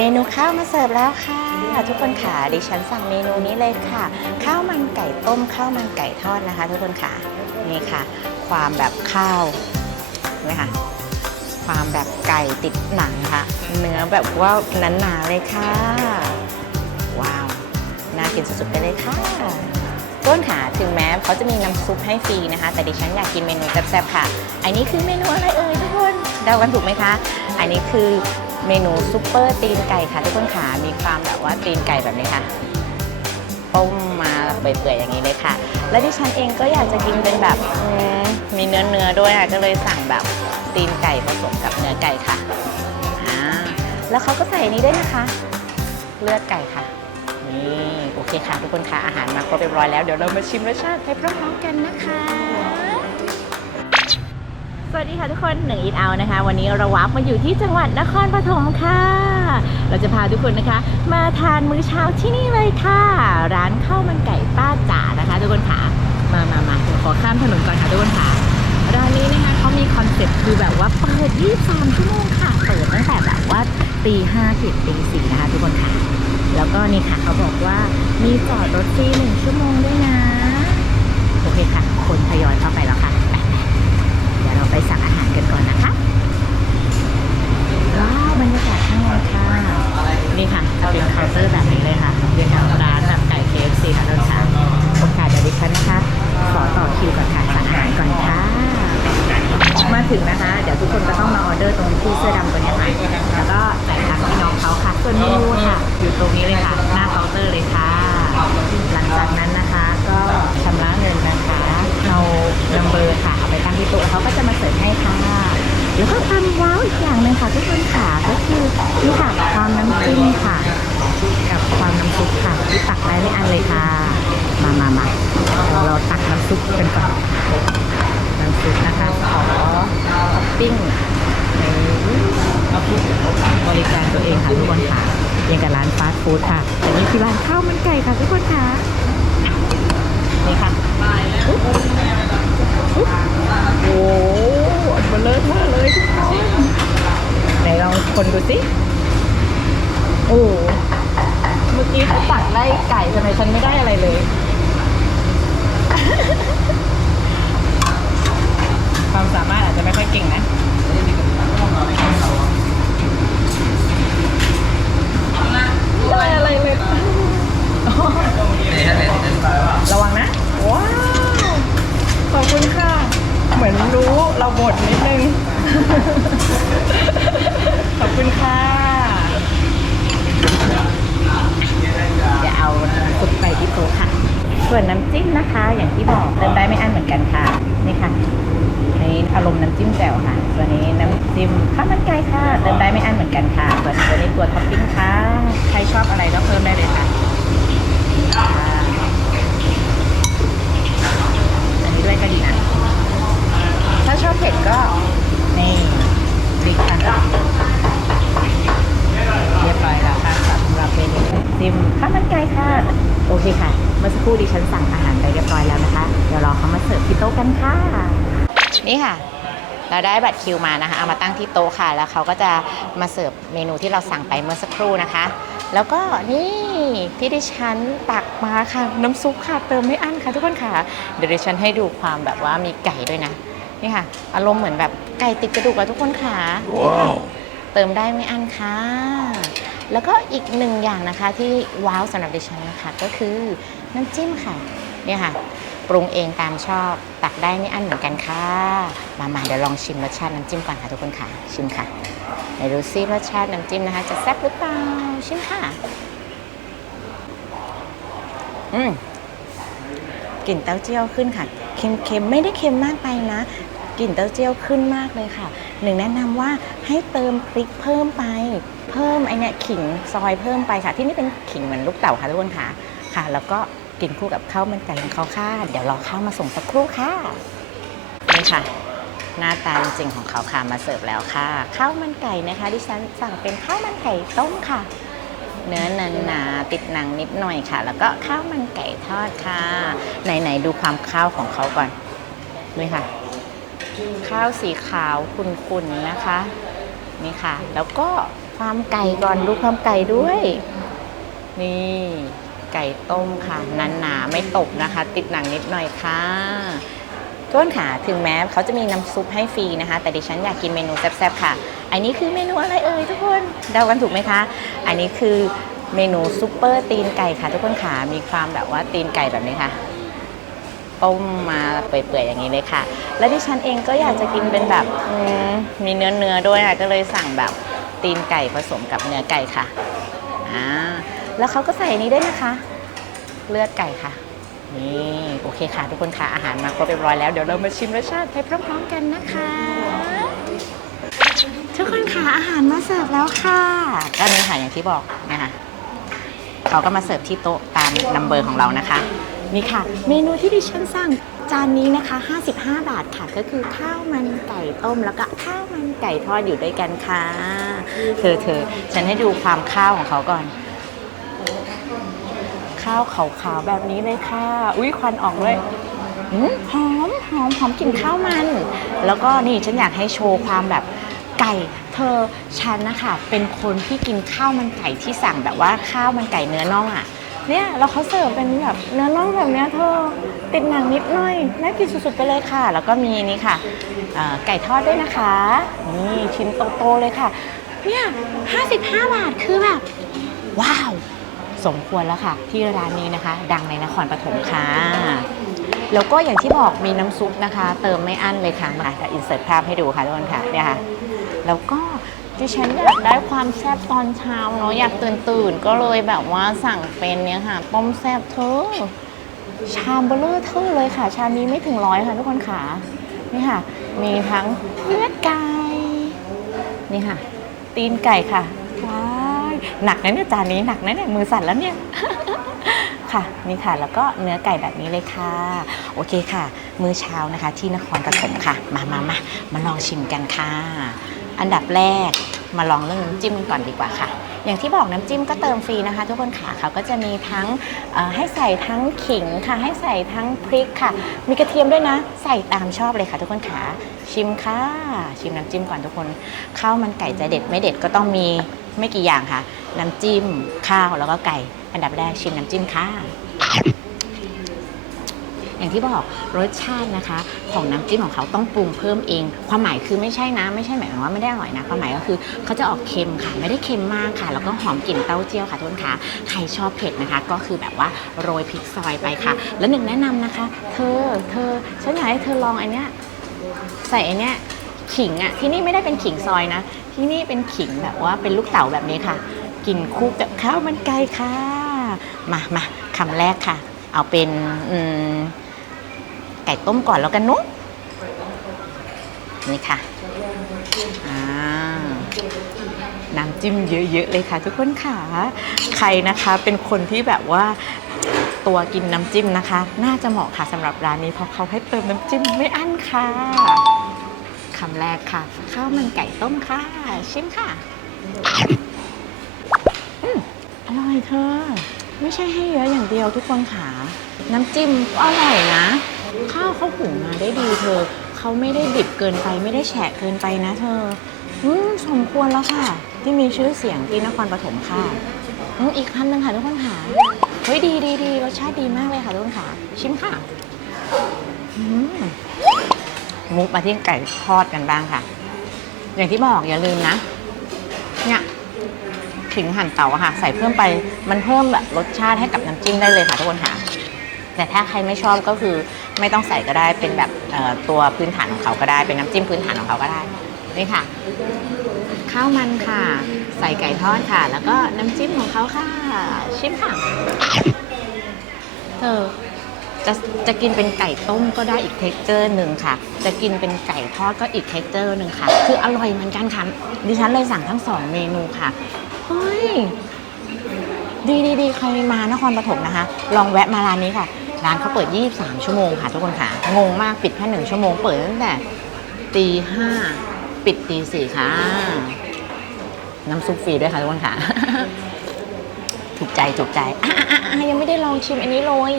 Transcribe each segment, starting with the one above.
เมนูข้าวมาเสิร์ฟแล้วค่ะ ทุกคนค่ะดิฉันสั่งเมนูนี้เลยค่ะ ข้าวมันไก่ต้มข้าวมันไก่ทอดนะคะ ทุกคนค่ะนี่ค่ะ ความแบบข้าวนี่ค่ะความแบบไก่ติดหนังค่ะ เนื้อแบบว่าหนาๆเลยค่ะ ว้าวน่ากินสุดๆไปเลยค่ะต้นค่ะถึงแม้เขาจะมีน้ำซุปให้ฟรีนะคะ แต่ดิฉันอยากกินเมนูแซ่บๆค่ะ อันนี้คือเมนูอะไรเอ่ยทุกคนเดากันถูกไหมคะ อันนี้คือ เมนูซุปเปอร์ตีนไก่ค่ะทุกคนค่ะมีความแบบว่าตีนไก่แบบนี้ค่ะต้มมาเปื่อยๆอย่างนี้เลยค่ะ และดิฉันเองก็อยากจะกินเป็นแบบมีเนื้อเนื้อด้วยค่ะก็เลยสั่งแบบตีนไก่ผสมกับเนื้อไก่ค่ะแล้วเขาก็ใส่นนี้ด้วยนะคะ เลือดไก่ค่ะนี่โอเคค่ะทุกคนค่ะอาหารมาครบเรียบร้อยแล้วเดี๋ยวเรามาชิมรสชาติไปพร้อมๆกันนะคะ สวัสดีค่ะทุกคนหนึ่งอีทเอานะคะ วันนี้เราวับมาอยู่ที่จังหวัดนครปฐมค่ะ เราจะพาทุกคนนะคะ มาทานมื้อเช้าที่นี่เลยค่ะ ร้านข้าวมันไก่ป้าจ๋านะคะ ทุกคนค่ะมามามาขอข้ามถนนก่อนค่ะทุกคนค่ะร้านนี้นะคะเขามีคอนเซ็ปต์คือแบบว่าเปิด 23 ชั่วโมงค่ะ เปิดตั้งแต่แบบว่าตีห้าถึงตีสี่นะคะ ทุกคนค่ะ แล้วก็นี่ค่ะเขาบอกว่ามีจอดรถฟรีหนึ่งชั่วโมงด้วยนะโอเคค่ะ คนทยอยเข้าไปแล้วค่ะ เดี๋ยวเราไปสั่งอาหารกันก่อนนะคะว้าวบรรยากาศข้างในค่ะนี่ค่ะจะเป็นเคาน์เตอร์แบบนี้เลยค่ะเรียกว่าร้านแบบไก่ KFC ค่ะทุกท่านโอกาสเดี๋ยวดิฉันนะคะ ขอต่อคิวก่อนค่ะสั่งอาหารก่อนค่ะ มาถึงนะคะ เดี๋ยวทุกคนก็ต้องมาออเดอร์ตรงที่เสื้อดำตัวนี้ค่ะแล้วก็จ่ายตังค์ให้น้องเขาค่ะส่วนเมนูค่ะ อยู่ตรงนี้เลยค่ะ หน้าเคาน์เตอร์เลยค่ะ หลังจากนั้นนะคะ ก็ชำระเงินนะคะ เอานัมเบอร์ค่ะเอาไปตั้งที่โต๊ะเขาก็จะมาเสิร์ฟให้ค่ะ แล้วก็ความว้าวอีกอย่างหนึ่งค่ะทุกคนค่ะก็คือนี่ค่ะความน้ำจิ้มค่ะ กับความน้ำซุปค่ะที่ตักได้ไม่อันเลยค่ะ มามามาเราตักน้ำซุปกันก่อนน้ำซุปนะคะ ขอท็อปปิ้งบริการตัวเองค่ะทุกคนค่ะยังกับร้านฟาสต์ฟู้ดค่ะแต่นี่คือร้านข้าวมันไก่ค่ะทุกคนค่ะ นี่ค่ะอุ๊บอุ๊บโอ้โหอันเบลเลอร์เทอร์เลยทุกคนไหนลองคนดูสิโอ้โหเมื่อกี้เขาตักได้ไก่ทำไมฉันไม่ได้อะไรเลย ความสามารถอาจจะไม่ค่อยเก่งนะได้อะไรเลย ระวังนะ ว้าว ขอบคุณค่ะ เหมือนรู้เราบทนิดนึง ขอบคุณค่ะจะเอาซุปไปที่โต๊ะค่ะ ส่วนน้ำจิ้มนะคะ อย่างที่บอกเติมได้ไม่อั้นเหมือนกันค่ะ นี่ค่ะนี้อารมณ์น้ำจิ้มแจ่วค่ะส่วนนี้น้ำจิ้มข้าวมันไก่ค่ะ เติมได้ไม่อั้นเหมือนกันค่ะ ส่วนตัวนี้ตัวท็อปปิ้งค่ะ ใครชอบอะไรก็เพิ่มได้เลยค่ะ อันนี้ด้วยก็ดีนะ ถ้าชอบเผ็ดก็ นี่พริกค่ะเรียบร้อยแล้วค่ะสำหรับเมนูซิมข้าวมันไก่ค่ะ โอเคค่ะ เมื่อสักครู่ดิฉันสั่งอาหารไปเรียบร้อยแล้วนะคะ เดี๋ยวรอเขามาเสิร์ฟที่โต๊ะกันค่ะ นี่ค่ะเราได้บัตรคิวมานะคะ เอามาตั้งที่โต๊ะค่ะ แล้วเขาก็จะมาเสิร์ฟเมนูที่เราสั่งไปเมื่อสักครู่นะคะ แล้วก็นี่ที่ดิฉันตักมาค่ะ น้ำซุปค่ะ เติมไม่อั้นค่ะทุกคนค่ะ เดี๋ยวดิฉันให้ดูความแบบว่ามีไก่ด้วยนะ นี่ค่ะ อารมณ์เหมือนแบบไก่ติดกระดูกอะทุกคนค่ะเติมได้ไม่อั้นค่ะ แล้วก็อีกหนึ่งอย่างนะคะที่ว้าวสำหรับดิฉันนะคะก็คือน้ำจิ้มค่ะ เนี่ยค่ะ ปรุงเองตามชอบ ตักได้ไม่อั้นเหมือนกันค่ะ มามาเดี๋ยวลองชิมรสชาติน้ำจิ้มก่อนค่ะทุกคนค่ะ ชิมค่ะไหนดูซิรสชาติน้ำจิ้มนะคะ จะแซ่บหรือเปล่า ชิมค่ะ อืมกลิ่นเต้าเจี้ยวขึ้นค่ะ เค็มๆ ไม่ได้เค็มมากไปนะกลิ่นเต้าเจี้ยวขึ้นมากเลยค่ะ หนึ่งแนะนำว่าให้เติมพริกเพิ่มไป เพิ่มไอเนี่ยขิงซอยเพิ่มไปค่ะ ที่นี่เป็นขิงเหมือนลูกเต่าค่ะทุกคนค่ะ ค่ะ แล้วก็ กินคู่กับข้าวมันไก่ของเขาค่ะ เดี๋ยวรอข้าวมาส่งสักครู่ค่ะนี่ค่ะ หน้าตาจริงของเขาค่ะมาเสิร์ฟแล้วค่ะ ข้าวมันไก่นะคะดิฉันสั่งเป็นข้าวมันไก่ต้มค่ะ เนื้อหนาหนาๆติดหนังนิดหน่อยค่ะ แล้วก็ข้าวมันไก่ทอดค่ะไหนๆดูความข้าวของเขาก่อนนี่ค่ะ ข้าวสีขาวขุ่นๆนะคะนี่ค่ะ แล้วก็ความไก่ก่อนดูความไก่ด้วย นี่ ไก่ต้มค่ะนันหนาไม่ตกนะคะ ติดหนังนิดหน่อยค่ะทุกคนค่ะ ถึงแม้เขาจะมีน้ำซุปให้ฟรีนะคะ แต่ดิฉันอยากกินเมนูแซ่บๆค่ะ อันนี้คือเมนูอะไรเอ่ยทุกคนเดากันถูกไหมคะ อันนี้คือเมนูซุปเปอร์ตีนไก่ค่ะทุกคนค่ะมีความแบบว่าตีนไก่แบบนี้ค่ะต้มมาเปื่อยๆอย่างนี้เลยค่ะ และดิฉันเองก็อยากจะกินเป็นแบบมมีเนื้อเนื้อๆด้วยค่ะก็เลยสั่งแบบตีนไก่ผสมกับเนื้อไก่ค่ะ แล้วเขาก็ใส่อันนี้ด้วยนะคะ เลือดไก่ค่ะ นี่โอเคค่ะ ทุกคนค่ะอาหารมาครบเรียบร้อยแล้วเดี๋ยวเรามาชิมรสชาติไปพร้อมๆกันนะคะ ทุกคนค่ะอาหารมาเสิร์ฟแล้วค่ะก็นี่ค่ะอย่างที่บอกนะคะเขาก็มาเสิร์ฟที่โต๊ะตามนัมเบอร์ของเรานะคะ นี่ค่ะ เมนูที่ดิฉันสั่งจานนี้นะคะ 55 บาทค่ะ ก็คือข้าวมันไก่ต้มแล้วก็ข้าวมันไก่ทอดอยู่ด้วยกันค่ะ เธอเธอฉันให้ดูความข้าวของเขาก่อน ข้าวขาวๆแบบนี้เลยค่ะ อุ้ยควันออกด้วยอืมหอมหอมหอมกลิ่นข้าวมัน แล้วก็นี่ฉันอยากให้โชว์ความแบบไก่เธอฉันนะคะเป็นคนที่กินข้าวมันไก่ที่สั่งแบบว่าข้าวมันไก่เนื้อน่องอะเนี่ยแล้วเขาเสิร์ฟเป็นแบบเนื้อน่องแบบเนี้ยเธอติดหนังนิดหน่อยน่ากินสุดๆไปเลยค่ะ แล้วก็มีนี่ค่ะเอ่อไก่ทอดด้วยนะคะ นี่ชิ้นโตๆเลยค่ะ เนี่ย 55 บาทคือแบบ ว้าว สมควรแล้วค่ะ ที่ร้านนี้นะคะ ดังในนครปฐมค่ะ แล้วก็อย่างที่บอกมีน้ำซุปนะคะ เติมไม่อั้นเลยค่ะมาจะอินเสิร์ตภาพให้ดูค่ะทุกคนค่ะเนี่ยค่ะ แล้วก็ดิฉันอยากได้ความแซ่บตอนเช้าเนาะอยากตื่นตื่นก็เลยแบบว่าสั่งเป็นเนี่ยค่ะ ต้มแซ่บเธอชามเบลเลอร์เท่าเลยค่ะ ชามนี้ไม่ถึงร้อยค่ะทุกคนค่ะนี่ค่ะ มีทั้งเลือดไก่นี่ค่ะ ตีนไก่ค่ะว้า หนักนะเนี่ยจานนี้หนักนะเนี่ยมือสั่นแล้วเนี่ยค่ะนี่ค่ะแล้วก็เนื้อไก่แบบนี้เลยค่ะ โอเคค่ะ มื้อเช้านะคะ ที่นครปฐมค่ะ มามามามาลองชิมกันค่ะ อันดับแรกมาลองเรื่องน้ำจิ้มก่อนดีกว่าค่ะ อย่างที่บอกน้ำจิ้มก็เติมฟรีนะคะ ทุกคนค่ะเขาก็จะมีทั้งให้ใส่ทั้งขิงค่ะ ให้ใส่ทั้งพริกค่ะ มีกระเทียมด้วยนะ ใส่ตามชอบเลยค่ะ ทุกคนค่ะชิมค่ะ ชิมน้ำจิ้มก่อนทุกคนข้าวมันไก่จะเด็ดไม่เด็ดก็ต้องมี ไม่กี่อย่างค่ะ น้ำจิ้มข้าวแล้วก็ไก่ อันดับแรกชิมน้ำจิ้มค่ะอย่างที่บอกรสชาตินะคะ ของน้ำจิ้มของเขาต้องปรุงเพิ่มเอง ความหมายคือไม่ใช่นะ ไม่ใช่หมายว่าไม่ได้อร่อยนะ ความหมายก็คือเขาจะออกเค็มค่ะ ไม่ได้เค็มมากค่ะ แล้วก็หอมกลิ่นเต้าเจี้ยวค่ะทุกคนคะใครชอบเผ็ดนะคะ ก็คือแบบว่าโรยพริกซอยไปค่ะ แล้วหนึ่งแนะนำนะคะ เธอเธอฉันอยากให้เธอลองอันเนี้ยใส่อันเนี้ย ขิงอะที่นี่ไม่ได้เป็นขิงซอยนะ ที่นี่เป็นขิงแบบว่าเป็นลูกเต๋าแบบนี้ค่ะ กินคู่กับข้าวมันไก่ค่ะ มามาคำแรกค่ะ เอาเป็นไก่ต้มก่อนแล้วกันเนุ๊กนี่ค่ะน้ำจิ้มเยอะ ๆ เลยค่ะ ทุกคนค่ะ ใครนะคะเป็นคนที่แบบว่าตัวกินน้ำจิ้มนะคะ น่าจะเหมาะค่ะสำหรับร้านนี้เพราะเขาให้เติมน้ำจิ้มไม่อั้นค่ะ คำแรกค่ะ ข้าวมันไก่ต้มค่ะ ชิมค่ะอืมอร่อยเธอ ไม่ใช่ให้เยอะอย่างเดียวทุกคนค่ะ น้ำจิ้มก็อร่อยนะ ข้าวเขาหุงมาได้ดีเธอ เขาไม่ได้ดิบเกินไปไม่ได้แฉะเกินไปนะเธออืมสมควรแล้วค่ะ ที่มีชื่อเสียงที่นครปฐมค่ะอืมอีกคำหนึ่งค่ะทุกคนค่ะเฮ้ยดีดีดีรสชาติดีมากเลยค่ะทุกคนค่ะ ชิมค่ะ อืม มุกมาที่ไก่ทอดกันบ้างค่ะ อย่างที่บอกอย่าลืมนะ เนี่ยขิงหั่นเต๋าอค่ะ ใส่เพิ่มไปมันเพิ่มแบบรสชาติให้กับน้ำจิ้มได้เลยค่ะทุกคนค่ะ แต่ถ้าใครไม่ชอบก็คือไม่ต้องใส่ก็ได้เป็นแบบตัวพื้นฐานของเขาก็ได้ เป็นน้ำจิ้มพื้นฐานของเขาก็ได้นี่ค่ะ ข้าวมันค่ะ ใส่ไก่ทอดค่ะ แล้วก็น้ำจิ้มของเขาค่ะ ชิมค่ะเธอ จะจะกินเป็นไก่ต้มก็ได้อีกเท็กเจอร์หนึ่งค่ะ จะกินเป็นไก่ทอดก็อีกเท็กเจอร์หนึ่งค่ะ คืออร่อยเหมือนกันค่ะ ดิฉันเลยสั่งทั้งสองเมนูค่ะ เฮ้ย ดีดีดีใครมานครปฐมนะคะ ลองแวะมาร้านนี้ค่ะ ร้านเขาเปิด 23 ชั่วโมงค่ะทุกคนค่ะ งงมากปิดแค่หนึ่งชั่วโมง เปิดตั้งแต่ตีห้าปิดตีสี่ค่ะ น้ำซุปฟรีด้วยค่ะทุกคนค่ะ ถูกใจถูกใจอะอะอะยังไม่ได้ลองชิมอันนี้เลย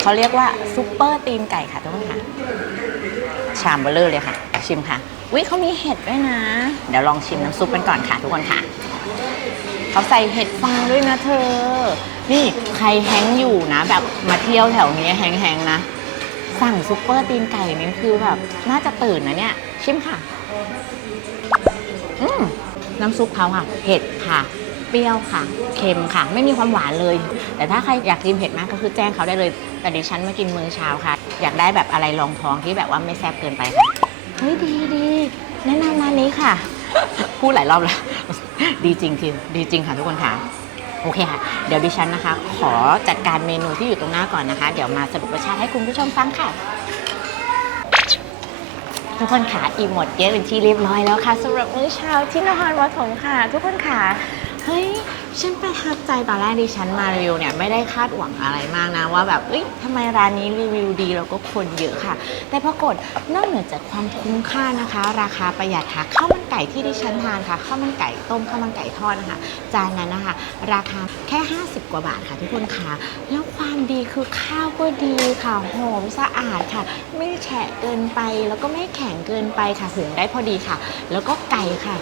เขาเรียกว่าซุปเปอร์ตีนไก่ค่ะทุกคนค่ะ ชามเบลเลอร์เลยค่ะ ชิมค่ะวิเขามีเห็ดด้วยนะ เดี๋ยวลองชิมน้ำซุปกันก่อนค่ะทุกคนค่ะเขาใส่เห็ดฟางด้วยนะเธอ นี่ใครแฮงอยู่นะ แบบมาเที่ยวแถวนี้แฮงๆนะ สั่งซุปเปอร์ตีนไก่นี่คือแบบ น่าจะตื่นนะเนี่ย ชิมค่ะ อืมน้ำซุปเขาค่ะเผ็ดค่ะ เปรี้ยวค่ะ เค็มค่ะ ไม่มีความหวานเลย แต่ถ้าใครอยากกินเผ็ดมากก็คือแจ้งเขาได้เลย แต่ดิฉันมากินมื้อเช้าค่ะ อยากได้แบบอะไรรองท้องที่แบบว่าไม่แซ่บเกินไปค่ะ เฮ้ยดีดีแนะนำร้านนี้ค่ะ พูดหลายรอบแล้ว ดีจริงคือดีจริงค่ะทุกคนค่ะ โอเคค่ะ เดี๋ยวดิฉันนะคะ ขอจัดการเมนูที่อยู่ตรงหน้าก่อนนะคะ เดี๋ยวมาสรุปรสชาติให้คุณผู้ชมฟังค่ะทุกคนค่ะอิ่มหมดเยอะเป็นที่เรียบร้อยแล้วค่ะสำหรับมื้อเช้าที่นครปฐมค่ะ ทุกคนค่ะ เฮ้ย ฉันประทับใจตอนแรกดิฉันมารีวิวเนี่ยไม่ได้คาดหวังอะไรมากนะ ว่าแบบเอ้ยทำไมร้านนี้รีวิวดีแล้วก็คนเยอะค่ะ แต่ปรากฏนอกเหนือจากความคุ้มค่านะคะ ราคาประหยัดค่ะข้าวมันไก่ที่ดิฉันทานค่ะข้าวมันไก่ต้มข้าวมันไก่ทอดนะคะ จานนั้นนะคะ ราคาแค่ 50 กว่าบาทค่ะทุกคนค่ะ แล้วความดีคือข้าวก็ดีค่ะหอมสะอาดค่ะ ไม่แฉะเกินไปแล้วก็ไม่แข็งเกินไปค่ะหุงได้พอดีค่ะ แล้วก็ไก่ค่ะ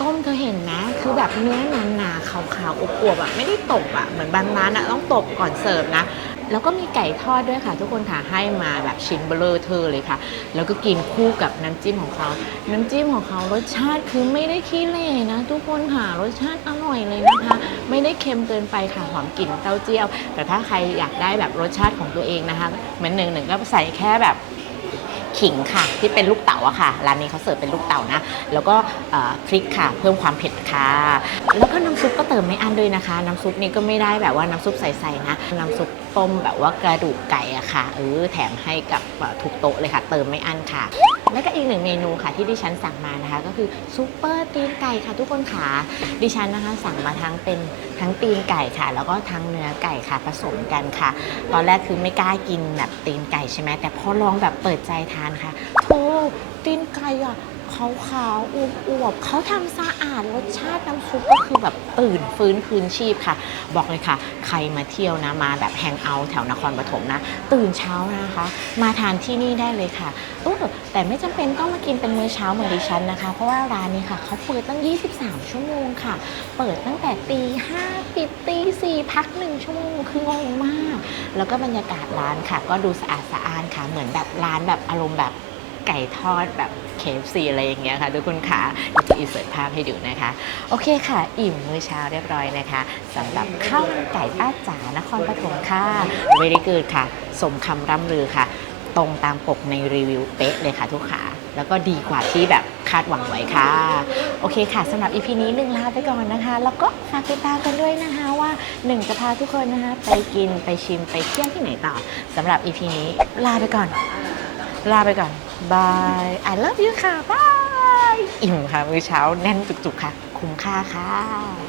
ต้มเธอเห็นนะ คือแบบเนื้อหนาๆขาวๆอวบๆอะไม่ได้ตบอะเหมือนบางร้านอะต้องตบก่อนเสิร์ฟนะ แล้วก็มีไก่ทอดด้วยค่ะ ทุกคนค่ะให้มาแบบชิ้นเบลอเธอเลยค่ะ แล้วก็กินคู่กับน้ำจิ้มของเขา น้ำจิ้มของเขารสชาติคือไม่ได้ขี้เหร่นะ ทุกคนค่ะรสชาติอร่อยเลยนะคะ ไม่ได้เค็มเกินไปค่ะหอมกลิ่นเต้าเจี้ยว แต่ถ้าใครอยากได้แบบรสชาติของตัวเองนะคะเหมือนหนึ่งหนึ่งก็ใส่แค่แบบ ขิงค่ะ ที่เป็นลูกเต๋าอะค่ะ ร้านนี้เขาเสิร์ฟเป็นลูกเต๋านะ แล้วก็พริกค่ะ เพิ่มความเผ็ดค่ะ แล้วก็น้ำซุปก็เติมไม่อั้นด้วยนะคะ น้ำซุปนี่ก็ไม่ได้แบบว่าน้ำซุปใสๆนะ น้ำซุป ต้มแบบว่ากระดูกไก่อะค่ะเออแถมให้กับทุกโต๊ะเลยค่ะ เติมไม่อั้นค่ะ แล้วก็อีกหนึ่งเมนูค่ะที่ดิฉันสั่งมานะคะ ก็คือซุปเปอร์ตีนไก่ค่ะทุกคนค่ะดิฉันนะคะสั่งมาทั้งเป็นทั้งตีนไก่ค่ะ แล้วก็ทั้งเนื้อไก่ค่ะผสมกันค่ะ ตอนแรกคือไม่กล้ากินแบบตีนไก่ใช่ไหมแต่พอลองแบบเปิดใจทานค่ะโธ่ตีนไก่อะ ขาวขาวๆอวบอวบๆเขาทำสะอาดรสชาติน้ำซุปก็คือแบบตื่นฟื้นคืนชีพค่ะ บอกเลยค่ะ ใครมาเที่ยวนะมาแบบแฮงเอาท์แถวนครปฐมนะ ตื่นเช้านะคะ มาทานที่นี่ได้เลยค่ะเออแต่ไม่จำเป็นต้องมากินเป็นมื้อเช้าเหมือนดิฉันนะคะ เพราะว่าร้านนี้ค่ะเขาเปิดตั้ง 23 ชั่วโมงค่ะ เปิดตั้งแต่ตีห้าปิดตีสี่พักหนึ่งชั่วโมงคืองงมาก แล้วก็บรรยากาศร้านค่ะ ก็ดูสะอาดสะอ้านค่ะ เหมือนแบบร้านแบบอารมณ์แบบ ไก่ทอดแบบ KFC อะไรอย่างเงี้ยค่ะทุกคนค่ะเดี๋ยวจะอินเสิร์ตภาพให้ดูนะคะ โอเคค่ะ อิ่มมื้อเช้าเรียบร้อยนะคะสำหรับข้าวมันไก่ป้าจ๋านครปฐมค่ะ very good ค่ะ สมคำร่ำลือค่ะ ตรงตามปกในรีวิวเป๊ะเลยค่ะทุกขาแล้วก็ดีกว่าที่แบบคาดหวังไว้ค่ะ โอเคค่ะสำหรับ EP นี้หนึ่งลาไปก่อนนะคะ แล้วก็ฝากติดตามกันด้วยนะคะว่าหนึ่งจะพาทุกคนนะคะ ไปกินไปชิมไปเที่ยวที่ไหนต่อสำหรับ EP นี้ลาไปก่อน ลาไปก่อนบาย I love you ค่ะบายอิ่มค่ะ มื้อเช้าแน่นจุกๆค่ะ คุ้มค่าค่ะ